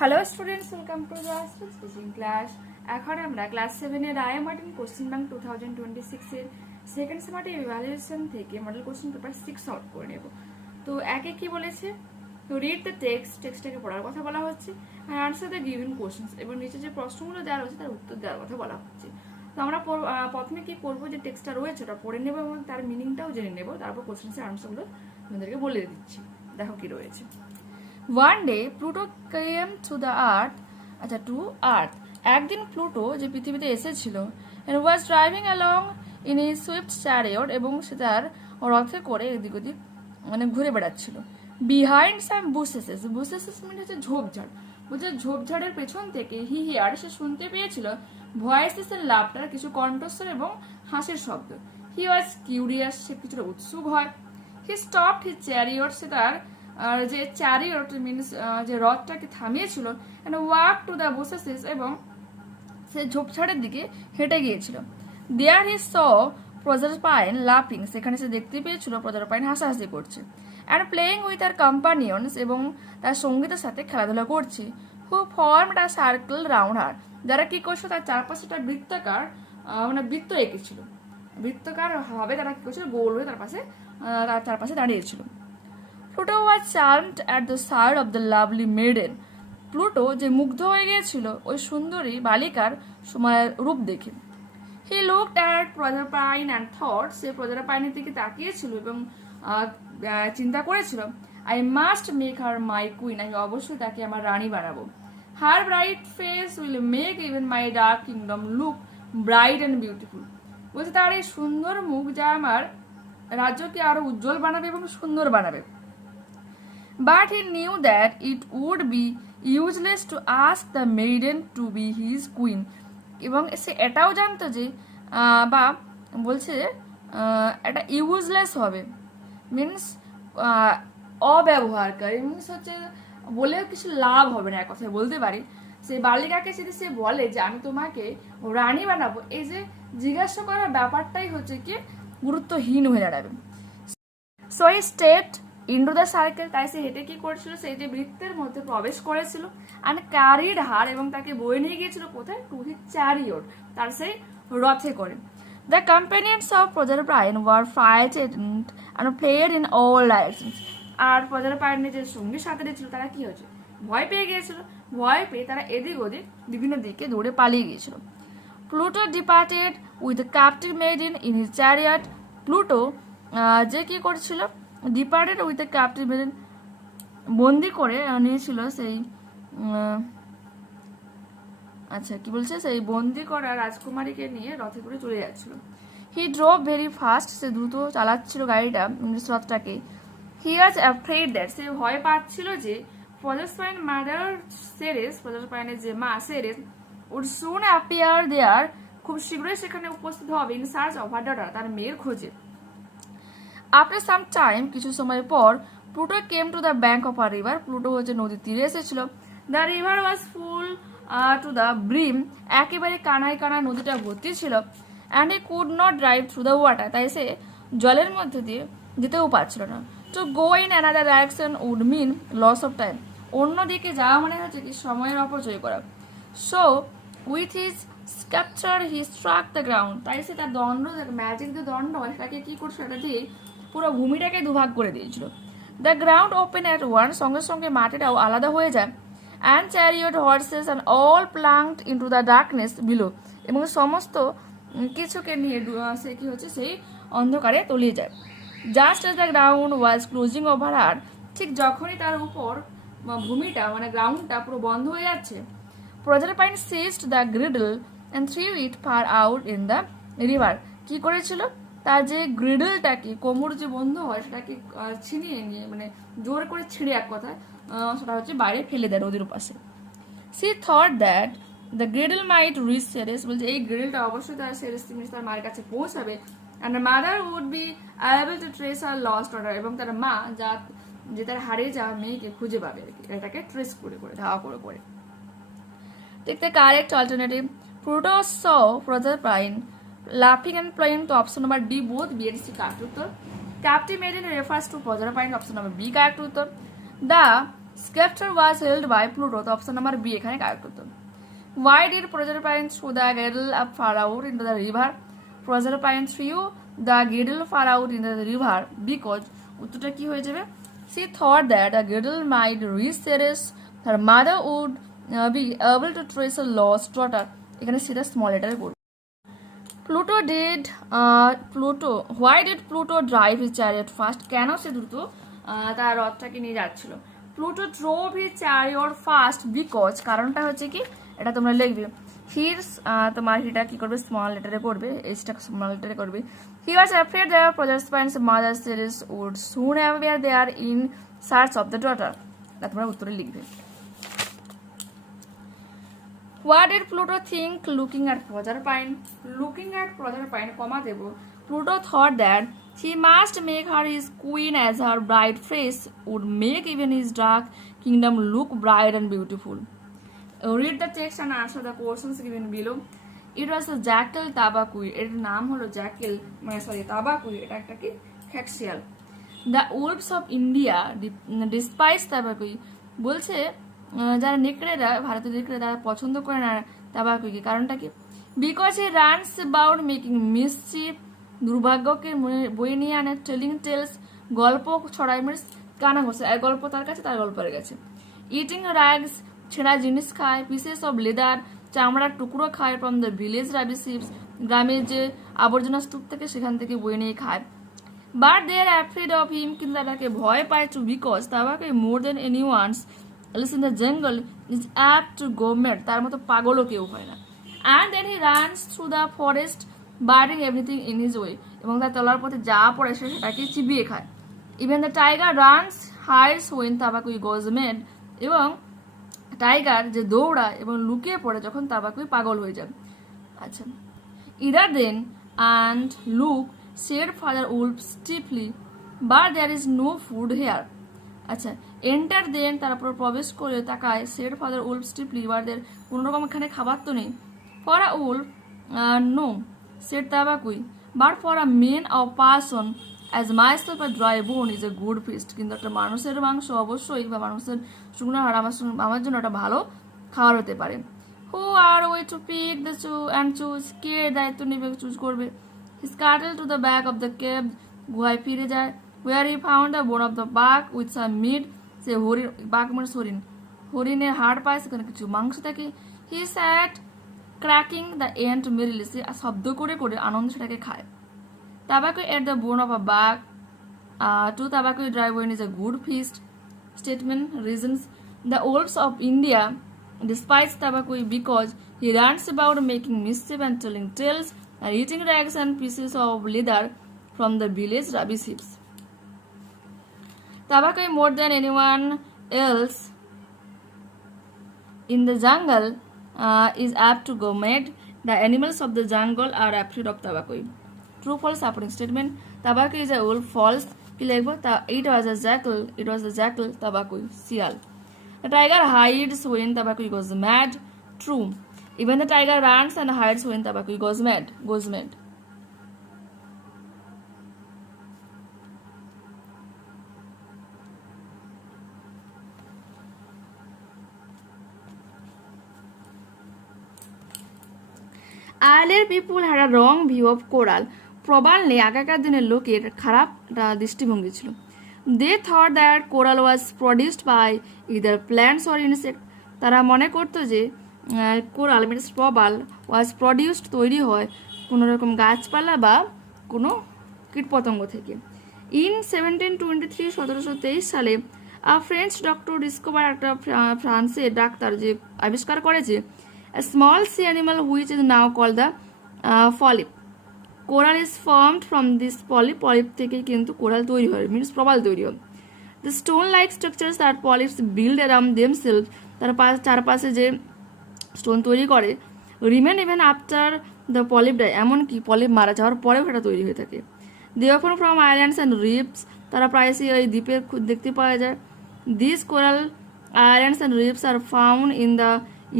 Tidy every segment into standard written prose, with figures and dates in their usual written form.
Hello students, welcome to Jayashri teaching class. এখন আমরা class 7 এর আই মডেল কোশ্চেন ব্যাংক 2026 এর সেকেন্ড সেমেস্টার ইভ্যালুয়েশন থেকে মডেল কোশ্চেন পেপার 6 সলভ করে নেব। তো একে কি বলেছে, তো রিড দ্য টেক্সটটাকে পড়ার কথা বলা হচ্ছে, আর আনসার দ্য গিভেন কোশ্চেন্স, এবং নিচে যে প্রশ্নগুলো দেওয়া রয়েছে তার উত্তর দেওয়ার কথা বলা হচ্ছে। তো আমরা প্রথমে কি করবো, যে টেক্সটটা রয়েছে ওটা পড়ে নেবো এবং তার মিনিংটাও জেনে নেবো, তারপর কোশ্চেন্সের আনসারগুলো আমাদেরকে বলে দিচ্ছি। দেখো কি রয়েছে। One day Pluto came to the earth, to earth. একদিন প্লুটো যে পৃথিবীতে এসেছিল, and was driving along in a swift chariot, এবং সে তার রথে করে এদিক ওদিক মানে ঘুরে বেড়াচ্ছিল। Behind some bushes মানে হচ্ছে ঝোপঝাড়, বলছে ঝোপঝাড়ের পেছন থেকে সে শুনতে পেয়েছিল ভয়েসেস এন্ড লাফটার, কিছু কণ্ঠস্বর এবং হাসির শব্দ। হি ওয়াজ কিউরিয়াস, সে কিছুটা উৎসুক হয়। হি স্টপড হিজ চ্যারিয়ট, সে তার যে চ্যারিয়ট মিনস যে রথটাকে থামিয়েছিল, and walk to the bushes, এবং সে ঝোপঝাড়ের দিকে হেঁটে গিয়েছিল। দেয়ার হি স প্রজাপাইন লাফিং, সেখানে সে দেখতে পেয়েছিল প্রজাপাইন হাসাহাসি করছে। And playing with her companions, এবং তার সঙ্গীতের সাথে খেলাধুলা করছে। Who formed a circle round her, যারা কি করছিল তার চারপাশে একটা বৃত্তাকার মানে বৃত্ত এঁকেছিল, বৃত্তাকার ভাবে তারা কি করছিল, গোল হয়ে তার চারপাশে দাঁড়িয়েছিল। Pluto was charmed at the side of the lovely maiden, Pluto যে মুগ্ধ হয়ে গিয়েছিল ওই সুন্দরী বালিকার সময়ের রূপ দেখে। He looked at Proserpine and thought, সে প্রজাপাইনের দিকে তাকিয়েছিল এবং চিন্তা করেছিল, I must make her my queen, আমি অবশ্যই তাকে আমার রানী বানাবো। Her bright face will make even my dark kingdom look bright and beautiful, বলছে তার এই সুন্দর মুখ যা আমার রাজ্যকে আরো উজ্জ্বল বানাবে এবং সুন্দর বানাবে। But he knew that it would be useless to ask the maiden to be his queen, এবং সে এটাও জানতো যে বা বলছে এটা ইউজলেস হবে, মিনস অব্যবহারকারী, মিনস হচ্ছে বলেও কিছু লাভ হবে না, এক কথায় বলতে পারি। সেই বালিকাকে যদি সে বলে যে আমি তোমাকে রানী বানাবো, এই যে জিজ্ঞাসা করার ব্যাপারটাই হচ্ছে কি গুরুত্বহীন হয়ে দাঁড়াবে। So he state into the circle, তাই সে হেঁটে কি করেছিল, সেই যে বৃত্তের মধ্যে প্রবেশ করেছিল। অ্যান্ড ক্যারিড হার, এবং তাকে বয়ে নিয়ে গিয়েছিল কোথায়, টু হিজ চ্যারিয়ট, তার সেই রথে করে। The companions of Proserpine were frightened and fled in all directions, আর প্রজাপাইনের যে সঙ্গী সাথে ছিল তারা কি হয়েছে, ভয় পেয়ে গিয়েছিল। ভয় পেয়ে তারা এদিক ওদিক বিভিন্ন দিকে দৌড়ে পালিয়ে গিয়েছিল। Pluto departed with the captive maiden in his chariot, Pluto যে কি করছিল, departed with the captive maiden, বন্দি করে নিয়েছিল সেই কি বলছে, সেই বন্দি করা রাজকুমারীকে নিয়ে রথে করে চলে যাচ্ছিল। হি ড্রোভ ভেরি ফাস্ট, সে দ্রুত চালাচ্ছিল গাড়িটা, রথটাকে। হি ওয়াজ অ্যাফ্রেড দ্যাট, সে ভয় পাচ্ছিল যে প্রজাপাইন মাদার সেরেস, প্রজাপাইনের যে মা সেরেস, উড সুন অ্যাপিয়ার দেয়ার, খুব শীঘ্রই সেখানে উপস্থিত হবে, in search of her daughter, তার মেয়ের খোঁজে। আফটার সাম টাইম, কিছু সময় পর, Pluto came to the bank of a river, Pluto হচ্ছে নদীর তীরে এসেছিল। The river was full to the brim, একেবারে কানায় কানায় নদীটা ভর্তি ছিল। And he could not drive through the water, তাই সে জলের মধ্যে দিয়ে যেতেও পারছিল না। Two go in another direction would mean loss of time, অন্যদিকে যাওয়া মানে হচ্ছে কি সময়ের অপচয় করা। So with his sceptre he struck the ground, তাই সে তার দণ্ড, ম্যাজিক যে দণ্ড হয় সেটাকে কি করছে, সেটা দিয়ে পুরো ভূমিটাকে দুভাগ করে দিয়েছিল। The ground open at one, সঙ্গে সঙ্গে মাটিটাও আলাদা হয়ে যায়। And chariot, horses and all plunged into the darkness below, এবং সমস্ত কিছুকে নিয়ে সে কি হচ্ছে, সেই অন্ধকারে তলিয়ে যায়। Just as the ground was closing over her, ঠিক যখনই তার উপর ভূমিটা মানে গ্রাউন্ডটা পুরো বন্ধ হয়ে যাচ্ছে, Proserpine seized the girdle and threw it far out in the river, কি করেছিল, তার যে গ্রিডলটাকে, কোমর যে বন্ধ হয় সেটাকে ছিনিয়ে নিয়ে, মানে জোর করে ছিঁড়ে এক কথায় সেটা হচ্ছে বাইরে ফেলে দেয় নদীর পাশে। She thought that the girdle might reach Ceres, বলছে এই গ্রিডলটা অবশ্যই তার সেরেস তার মায়ের কাছে পৌঁছাবে। And mother would be able to trace her lost order, এবং তার মা যে তার হারিয়ে যাওয়া মেয়েকে খুঁজে পাবে আর কি, এটাকে ট্রেস করে করে ধাওয়া করে করে। Take the correct alternative. Pluto saw Proserpine laughing and playing, to option number D both B and C correct Uttar. Captive maiden refers to Proserpine, option number B correct Uttar. The Scepter was held by Pluto. তো option number B এখানে correct হতো। Why did Proserpine throw the girdle up far out into the river? Proserpine threw the girdle far out into the river because উত্তরটা কি হয়ে যাবে? She thought that the girdle might reach Ceres. Her mother would be able to trace a lost daughter. এখানে সেটা small লেটারে পড়বে। Why did Pluto drive his chariot fast? কেন সে দ্রুত তার রথটাকে নিয়ে যাচ্ছিল? Pluto drove his chariot fast because কারণটা হচ্ছে কি, এটা তোমরা লিখবে। তোমার হিটা কি করবে, স্মল লেটারে করবে, এইচটা স্মল লেটারে করবে। He was afraid that Proserpine's mother Ceres would soon appear there in search of the daughter. এটা তোমরা উত্তরে লিখবে। What did Pluto think looking at Proserpine? Looking at Proserpine, comma Dev. Pluto thought that he must make her his queen as her bright face would make even his dark kingdom look bright and beautiful. Read the text and answer the questions given below. It was a jackal Tabaqui. এর নাম হলো jackal, Tabaqui, এটা একটা কি খ্যাকশিয়াল। The wolves of India despise Tabaqui. বলছে যারা নেকড়েরা, ভারতের নেকড়েরা পছন্দ করে না তাবাকুইকে, কারণটা কি? Because he runs about making mischief, দুর্ভাগ্যকে বয়ে নিয়ে আনে, টেলিং টেলস, গল্প ছড়ায়, মিনস কানা ঘষে, আর গল্প তার কাছে, তার গল্পের কাছে। ইটিং রাগস, ছেঁড়া জিনিস খায়, পিসেস অফ লেদার, চামড়ার টুকরো খায়, from the village Rabi ships, গ্রামের যে আবর্জনা স্তূপ থেকে সেখান থেকে বয়ে নিয়ে খায়। But they are afraid of him, কিন্তু তাকে ভয় পায়, টু বিকজ তাবাকে more than any ones else in the jungle is apt to go mad, তার মতো পাগলও কেউ হয় না। And then he runs through the forest biting everything in his way, এবং তার তলার পথে যা পড়ে সে সেটাকে চিবিয়ে খায়। Even the tiger runs hides when Tabaqui goes mad, এবং টাইগার যে দৌড়ায় এবং লুকিয়ে পড়ে যখন তাবাকুই পাগল হয়ে যায়। আচ্ছা, either then and look said Father Wolf stiffly, but there is no food here. আচ্ছা, এন্টার দেন, তারপর প্রবেশ করে তাকায়, সেড ফাদার উলফ স্টিপলি, বারদের কোনো রকম এখানে খাবার তো নেই। For a wolf no said Tabaqui, but for a mean of person as myself a dry bone is a good feast, কিন্তু একটা মানুষের মাংস অবশ্যই, বা মানুষের শুকনো হাড় আমার জন্য একটা ভালো খাবার হতে পারে। Who are way to pick the and choose, কে দায়িত্ব নেবে, চুজ করবে। Scuttled to the back of the cave, গুহায় ফিরে যায়। Where he found the bone of the buck with some meat, সে হরিণ, বাঘ মানে হরিণ, হরিণের হাড় পায়, সেখানে কিছু মাংস থাকে। He sat cracking the ant merrily, সে শব্দ করে করে আনন্দ সেটাকে খায়। Tabaqui ate the bone of a buck. To Tabaqui dry bone is a good feast. Statement reasons: the wolves of India despise Tabaqui because he runs about making mischief and telling tales and eating rags and pieces of leather from the village rubbish heaps. Tabaqui, more than anyone else in the jungle, is apt to go mad. The animals of the jungle are afraid of Tabaqui. True, false supporting statement. Tabaqui is a wolf. False. It was a jackal. It was a jackal. Tabaqui, seal. The tiger hides when Tabaqui goes mad. True. Even the tiger runs and hides when Tabaqui goes mad. Earlier people had a wrong view of coral. প্রবালনে আগেকার দিনের লোকের খারাপ দৃষ্টিভঙ্গি ছিল। They thought that coral was produced by either plants or insects. তারা মনে করতো যে কোরাল মিনস প্রবাল ওয়াজ প্রডিউসড, তৈরি হয় কোনো রকম গাছপালা বা কোনো কীটপতঙ্গ থেকে। ইন 1723, 1723 সালে ফ্রেঞ্চ ডক্টর ডিসকভার, একটা ফ্রান্সের ডাক্তার যে আবিষ্কার করেছে a small sea animal which is now called the polyp. Coral is formed from this polyp. Polyp থেকে কিন্তু কোরাল তৈরি হয়, মিনস প্রবাল তৈরি হয়। The stone-like structures that polyps build around themselves, তার চারপাশে যে স্টোন তৈরি করে, remain even after the polyp die, এমনকি পলিপ মারা যাওয়ার পরেও সেটা তৈরি হয়ে থাকে। They often from islands and reefs, তারা প্রায়শই ওই দ্বীপে দেখতে পাওয়া যায়। These coral islands and reefs are found in the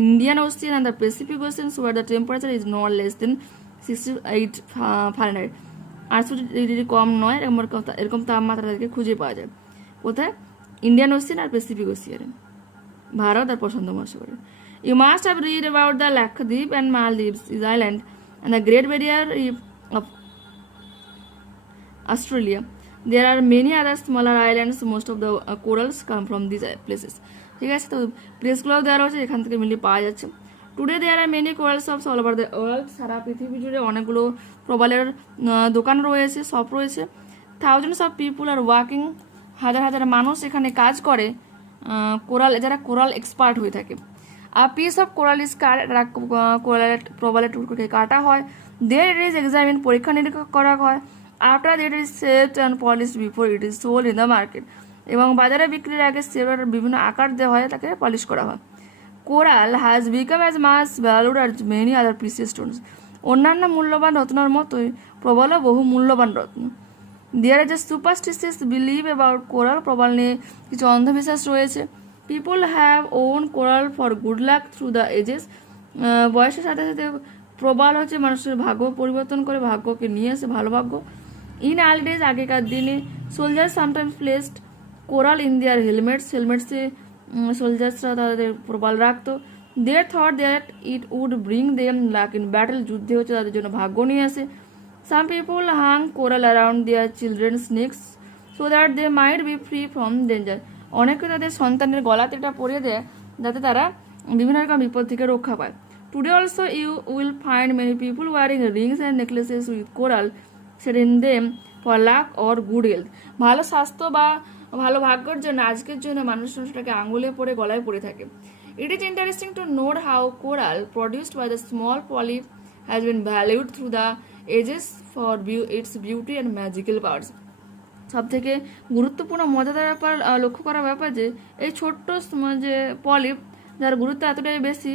Indian Ocean and the Pacific Oceans, where the temperature is not less than 68 Fahrenheit. 68 degree কম নয়, এরকম তাপমাত্রা থেকে খুঁজে পাওয়া যায়। কোথায়? ইন্ডিয়ান ওশিয়ান আর প্যাসিফিক ওশিয়ান, ভারত আর প্রশান্ত মহাসাগরে। You must have read about the Lakshadweep and Maldives island and the Great Barrier Reef of Australia. There are many other smaller islands. Most of the corals come from these places. ঠিক আছে, তো প্লেসগুলোও দেওয়া রয়েছে, এখান থেকে মিলিয়ে পাওয়া যাচ্ছে। Today there are many coral shops all over the world. সারা পৃথিবী জুড়ে অনেকগুলো প্রবালের দোকান রয়েছে, শপ রয়েছে। Thousands of people are working, হাজার হাজার মানুষ এখানে কাজ করে, কোরাল, যারা কোরাল এক্সপার্ট হয়ে থাকে। আর piece of coral is cut, কোরালের প্রবালের টুকরোকে কাটা হয়। দেয়ার ইট ইজ এক্সামিন, পরীক্ষা নিরীক্ষা করা হয়। After it is shaped and polished before it is sold in the market, এবং বাজারে বিক্রির আগে শেপের বিভিন্ন আকার দেওয়া হয়, তাকে পলিশ করা হয়। Coral has become as much valued as many other precious stones, অন্যান্য মূল্যবান রত্নের মতোই প্রবলও বহু মূল্যবান রত্ন। There is a superstitious belief about coral, প্রবাল নিয়ে কিছু অন্ধবিশ্বাস রয়েছে। People have worn coral for good luck through the ages, বয়সের সাথে সাথে প্রবাল হচ্ছে মানুষের ভাগ্য পরিবর্তন করে, ভাগ্যকে নিয়ে আসে, ভালো ভাগ্য। ইন আর্লি ডেজ, আগেকার দিনে, soldier sometimes placed coral in their helmets, হেলমেটসে সোলজার্সরা তাদের প্রবাল রাখতো। They thought that it would bring them luck in battle, যুদ্ধে হচ্ছে তাদের জন্য ভাগ্য নিয়ে আসে। Some people hang coral around their children's necks so that they might be free from danger, অনেকে তাদের সন্তানের গলাতে এটা পরিয়ে দেয় যাতে তারা বিভিন্ন রকম বিপদ থেকে রক্ষা পায়। Today also you will find many people wearing rings and necklaces with coral set in them for luck or good health, ভালো স্বাস্থ্য বা ভালো ভাগ্যের জন্য আজকের জন্য মানুষ সেটাকে আঙুলে পরে গলায় পরে থাকে। It is interesting to note how coral produced by the small polyp has been valued through the ages for its beauty and magical powers. সব থেকে গুরুত্বপূর্ণ মজাদার ব্যাপার লক্ষ্য করা ব্যাপার যে এই ছোট্ট যে পলিপ, যার গুরুত্ব এতটাই বেশি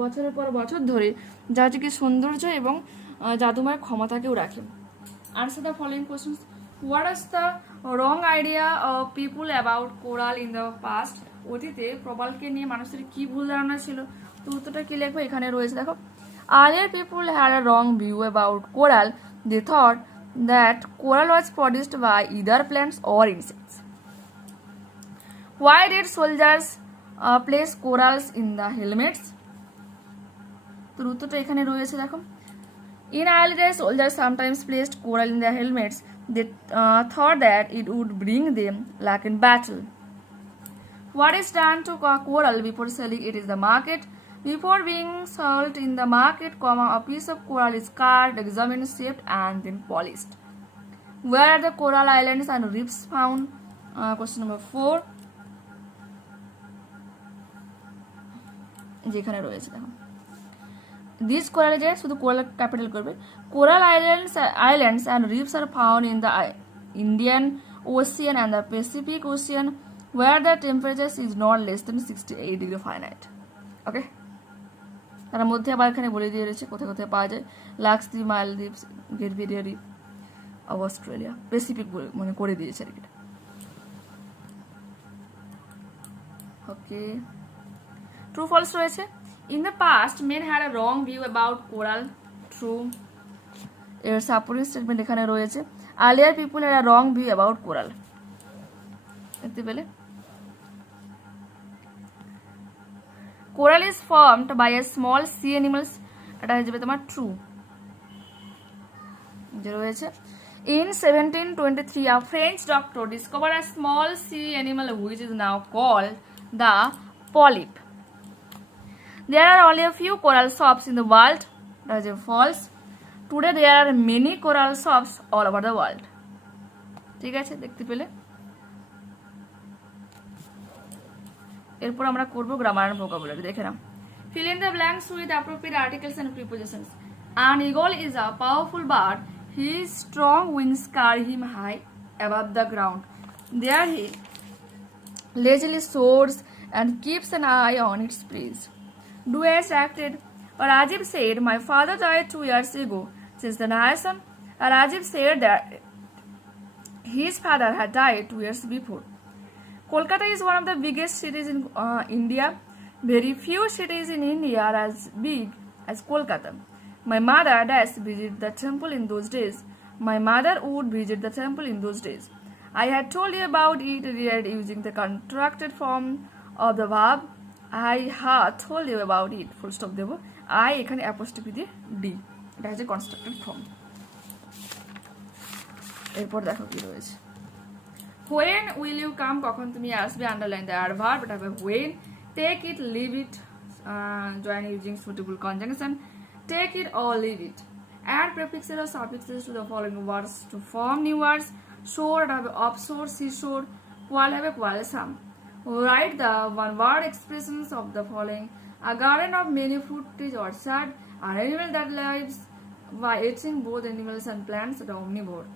বছরের পর বছর ধরে, যা হচ্ছে কি সৌন্দর্য এবং জাদুময় ক্ষমতাকেও রাখে। Answer the following questions. What is the wrong idea of people about coral in the past? অতীতে প্রবালকে নিয়ে মানুষের কি ভুল ধারণা ছিল? তো উত্তরটা কি লিখবো, এখানে রয়েছে দেখো। Earlier people had a wrong view about coral. They thought that coral was produced by either plants or insects. Why did soldiers place corals in the helmets? তো উত্তরটা এখানে রয়েছে দেখো। In early days, soldiers sometimes placed coral in their helmets. They thought that it would bring them luck in battle. What is done to coral before selling it in the market? Before being sold in the market, a piece of coral is cut, examined, shaped, and then polished. Where are the coral islands and reefs found? Question number 4. যেখানে রয়েছে দেখো, these coral, যে শুধু coral capital করবে, coral islands and reefs are found in the Indian Ocean and the Pacific Ocean, where the temperature is not less than 68 degree Fahrenheit. Okay, তার মধ্যে আবার এখানে বলে দিয়ে রয়েছে কোথায় কোথায় পাওয়া যায়। Lakshadweep, Maldives, great barrier reef of Australia, Pacific মানে করে দিয়েছে আর কি। ওকে, ট্রু ফলস রয়েছে। In the past men had a wrong view about coral, true. এর সাপোর্টিং স্টেটমেন্ট এখানে রয়েছে। Earlier people had a wrong view about coral, দেখতে পেলে। Coral is formed by a small sea animals, এটা হয়ে যাবে তোমার ট্রু। যে রয়েছে, in 1723 a French doctor discovered a small sea animal which is now called the polyp. There are only a few coral shops in the world, that is false. Today there are many coral shops all over the world. ঠিক আছে, দেখতে পেলে। এরপর আমরা করব grammar and vocabulary, দেখে নাও। Fill in the blanks with appropriate articles and prepositions. An eagle is a powerful bird. His strong wings carry him high above the ground. There he lazily soars and keeps an eye on its prey. Duets acted. Rajiv said, "My father died 2 years ago." Since the narration, Rajiv said that his father had died 2 years before. Kolkata is one of the biggest cities in India. Very few cities in India are as big as Kolkata. My mother does visit the temple in those days. My mother would visit the temple in those days. I had told you about it read using the contracted form of the verb. I had told you about it. Full stop Dev. I এখানে apostrophe দিয়ে D। এটা হচ্ছে constructed form। এরপর দেখো কি রয়েছে। When will you come? কখন তুমি আসবে? Underline the verb. এটা হবে when. Take it, leave it. Join using suitable conjunction. Take it or leave it. Add prefixes or suffixes to the following words to form new words. Shore, এটা হবে offshore, seashore. Qual হবে quarrelsome. Write the one-word expressions of the following. A garden of many fruit trees orchard. An animal that lives by eating both animals and plants are omnivore.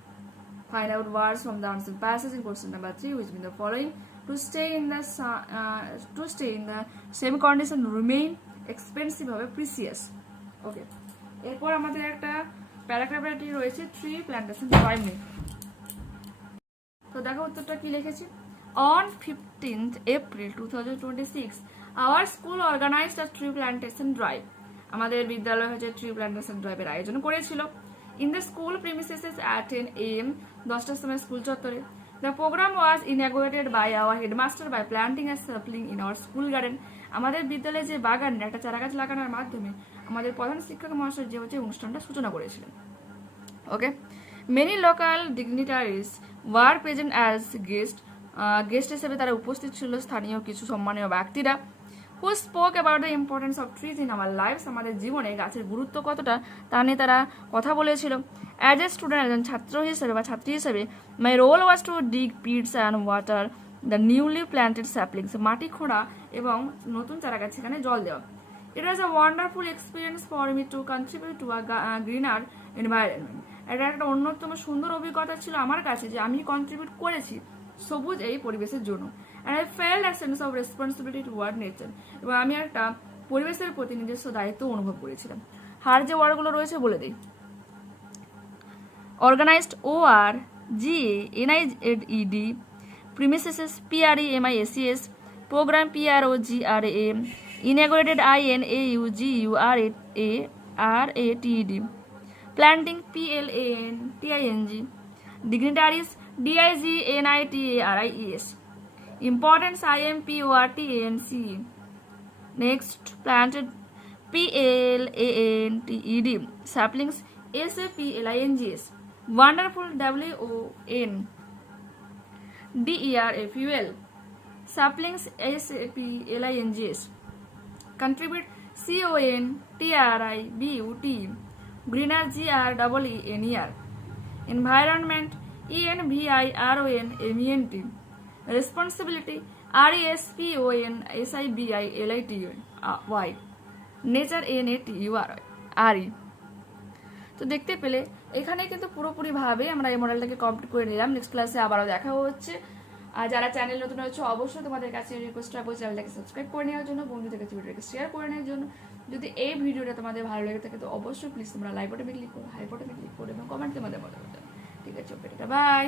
Find out words from the answer passage in question number 3 which mean the following. To stay in the same condition, remain, expensive হবে precious. Okay. এরপর আমাদের একটা প্যারাগ্রাফটি রয়েছে tree plantation drive নিয়ে। তো দেখো উত্তরটা কি লিখেছি। On 15th April 2026, our school organized a tree plantation drive. আমাদের বিদ্যালয় হচ্ছে ট্রি প্ল্যান্টেশন ড্রাইভের আয়োজন করেছিল। In the school premises at 10 AM, 10টার সময় স্কুল চত্বরে। The program was inaugurated by our headmaster by planting a sapling in our school garden. আমাদের বিদ্যালয়ে যে বাগানে একটা চারাগাছ লাগানোর মাধ্যমে আমাদের প্রধান শিক্ষক মহাশয় যে হচ্ছে অনুষ্ঠানটা সূচনা করেছিলেন। Okay, many local dignitaries were present as guest হিসেবে তারা উপস্থিত ছিল স্থানীয় কিছু সম্মানীয় ব্যক্তিরা। Who spoke about the importance of trees in our lives, আমাদের জীবনে গাছের গুরুত্ব কতটা তা নিয়ে তারা কথা বলেছিল। অ্যাজ এ স্টুডেন্ট, একজন ছাত্র হিসেবে বা ছাত্রী হিসেবে, my role was to dig pits and water the newly planted saplings, মাটি খোঁড়া এবং নতুন চারাগাছ সেখানে জল দেওয়া। It was a wonderful experience for me to contribute to a greener environment. এটা একটা অন্যতম সুন্দর অভিজ্ঞতা ছিল আমার কাছে যে আমি কন্ট্রিবিউট করেছি সবুজ এই পরিবেশের জন্য। And I felt a sense of responsibility toward nature, এবং আমি একটা পরিবেশের প্রতি নিজস্ব দায়িত্ব অনুভব করেছিলাম। হার যে ওয়ার্ডগুলো রয়েছে বলে দিই। Organized ORGANIZED, premises PREMISES, program PROGRAM, inaugurated INAUGURATED, planting PLANTING, dignitaries DIGNITARIES, importance IMPORTANCE, next planted PLANTED, saplings SAPLINGS, wonderful WONDERFUL, saplings SAPLINGS, contribute CONTRIBUT, greener GREENER, environment ENVIRONMENT, responsibility RESPONSIBILITY, nature NATURE। তো দেখতে পেলে এখানে কিন্তু পুরোপুরিভাবে আমরা এই মডেলটাকে complete করে নিলাম। নেক্সট ক্লাসে আবারও দেখা হচ্ছে। আর যারা চ্যানেল নতুন হচ্ছে অবশ্যই তোমাদের কাছে রিকোয়েস্ট রাখবো চ্যানেলটাকে সাবস্ক্রাইব করে নেওয়ার জন্য, বন্ধুদের কাছে ভিডিওটাকে শেয়ার করে নেওয়ার জন্য। যদি এই ভিডিওটা তোমাদের ভালো লেগে থাকে তো অবশ্যই প্লিজ তোমরা লাইক বাটনে ক্লিক করো, হাই বাটনে ক্লিক করো এবং কমেন্ট তোমাদের মতামত। ঠিক আছে, ওকে, বাই।